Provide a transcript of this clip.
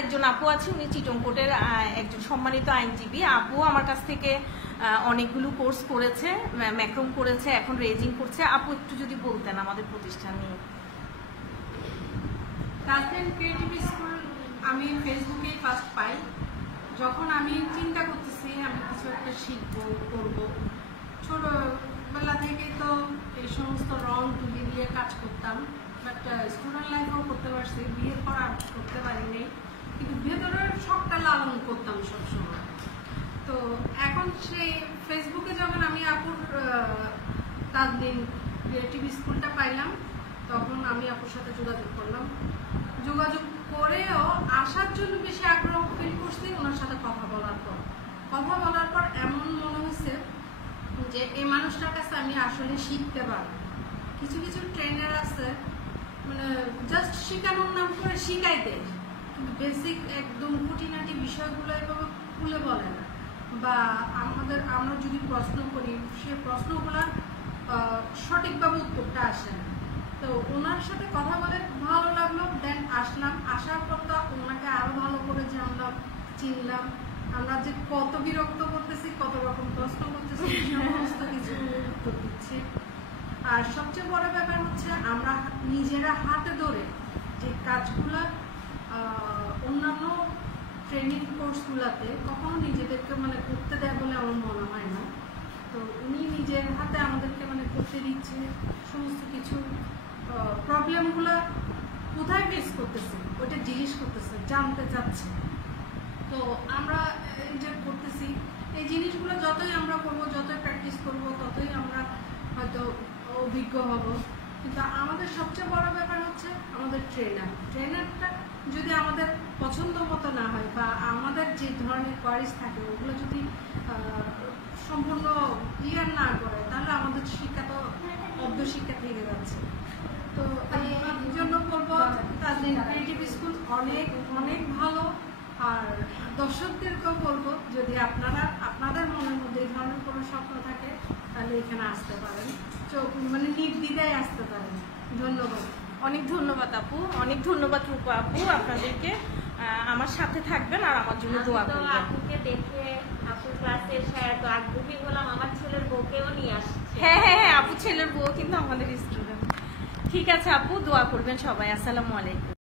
একজন আপু আছে, উনি চিটংকোটের একজন সম্মানিত আইনজীবী আপু। আমার কাছ থেকে অনেকগুলো কোর্স করেছে, ম্যাক্রোম করেছে, এখন রেজিং করছে। আপু একটু যদি বলতেন আমাদের প্রতিষ্ঠান নিয়ে। তাজনীন ক্রিয়েটিভ স্কুল আমি ফেসবুকেই ফার্স্ট পাই। যখন আমি চিন্তা করতেছি আমি কিছু একটা শিখবো করবো, ছোটবেলা থেকে তো এই সমস্ত রং তুলি দিয়ে কাজ করতাম, বাট স্টুডেন্ট লাইফেও করতে পারছি, বিয়ের পর আর করতে পারিনি, কিন্তু ভেতরের শখটা লালন করতাম সবসময়। তো এখন সেই ফেসবুকে যখন আমি আপুর তাজনীন ক্রিয়েটিভ স্কুলটা পাইলাম, তখন আমি আপুর সাথে যোগাযোগ করলাম। যোগাযোগ করেও আসার জন্য বেশি আগ্রহ ফিল করছি ওনার সাথে কথা বলার পর এমন মনে হয়েছে যে এই মানুষটার কাছে আমি আসলে শিখতে পারবো। কিছু কিছু ট্রেনার আছে মানে জাস্ট শেখানোর নাম করে শিখাই দেয়, কিন্তু বেসিক একদম খুঁটিনাটি বিষয়গুলো এভাবে খুলে বলে না, বা আমরা যদি প্রশ্ন করি সে প্রশ্নগুলো সঠিকভাবে উত্তরটা আসে না। তো ওনার সাথে কথা বলে ভালো লাগলো, দেন আসলাম। আসার পর তো ওনাকে আরো ভালো করে জানলাম, চিনলাম, আমরা যে কত বিরক্ত করতেছি, কত রকম প্রশ্ন করতেছি, সমস্ত কিছু উত্তর দিচ্ছি। আর সবচেয়ে বড় ব্যাপার হচ্ছে আমরা নিজেরা হাতে ধরে যে কাজগুলা অন্যান্য ট্রেনিং কোর্সগুলোতে কখনো নিজেদেরকে মানে করতে দেয় বলে আমার মনে হয় না। তো উনি নিজের হাতে আমাদেরকে মানে করতে দিচ্ছে, সমস্ত কিছু প্রবলেমগুলো কোথায় ফেস করতেছে ওইটা জিজ্ঞেস করতেছে, জানতে চাচ্ছে। তো আমরা এই যে করতেছি এই জিনিসগুলো যতই আমরা করবো, যতই প্র্যাকটিস করব, ততই আমরা হয়তো অভিজ্ঞ হব। কিন্তু আমাদের সবচেয়ে বড় ব্যাপার হচ্ছে আমাদের ট্রেনারটা যদি আমাদের পছন্দ মতো না হয়, বা আমাদের যে ধরনের কোয়ারিজ থাকে ওগুলো যদি সম্পূর্ণ ক্লিয়ার না করে, তাহলে আমাদের শিক্ষা তো অর্ধ শিক্ষা থেকে যাচ্ছে। তো এই জন্য বলবো তাজনীন ক্রিয়েটিভ স্কুল অনেক অনেক ভালো। আর দর্শকদেরকেও বলবো যদি আপনাদের মনের মধ্যে এই ধরনের কোনো স্বপ্ন থাকে তাহলে এখানে আসতে পারেন, মানে নির্দ্বিধায় আসতে পারেন। ধন্যবাদ। অনেক ধন্যবাদ আপু, অনেক ধন্যবাদ রূপা আপু আপনাদেরকে। আমার সাথে থাকবেন আর আমার জন্য দোয়া করবেন। আপুকে দেখে আপুর ক্লাসে এসে এত আগ্রহী হলাম, আমার ছেলের বউকেও নিয়ে আসছে। হ্যাঁ, আপু ছেলের বউ কিন্তু আমাদের স্টুডেন্ট। ঠিক আছে আপু, দোয়া করবেন সবাই। আসসালামু আলাইকুম।